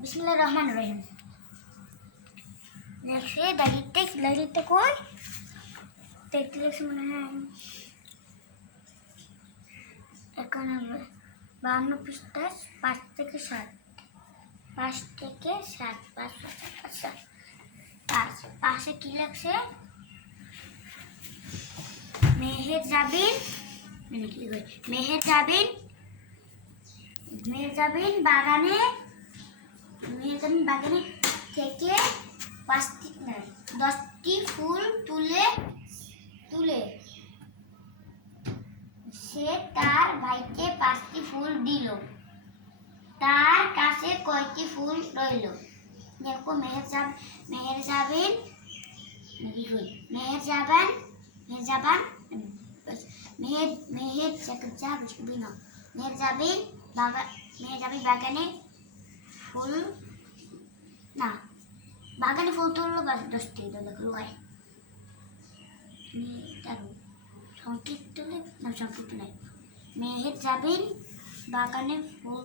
বিসমিল্লাহির রহমানির রহিম। দেখছি ডায়েরিতে কই দেখতে দেখছি মনে হয় 51 পৃষ্ঠা 5 থেকে 7 আচ্ছা পাশে কি লাগছে? মেহের জাবিন বাগানে থেকে 10টি ফুল তুলে সে তার ভাইকে 5টি ফুল দিল। তার কাছে কয়টি ফুল রইল? দেখো মেহের জাবিন বাগানে ফুল তুললো 10টি। দেখো সংক্ষিপ্ত নাই। মেহের জাবিন বাগানে ফুল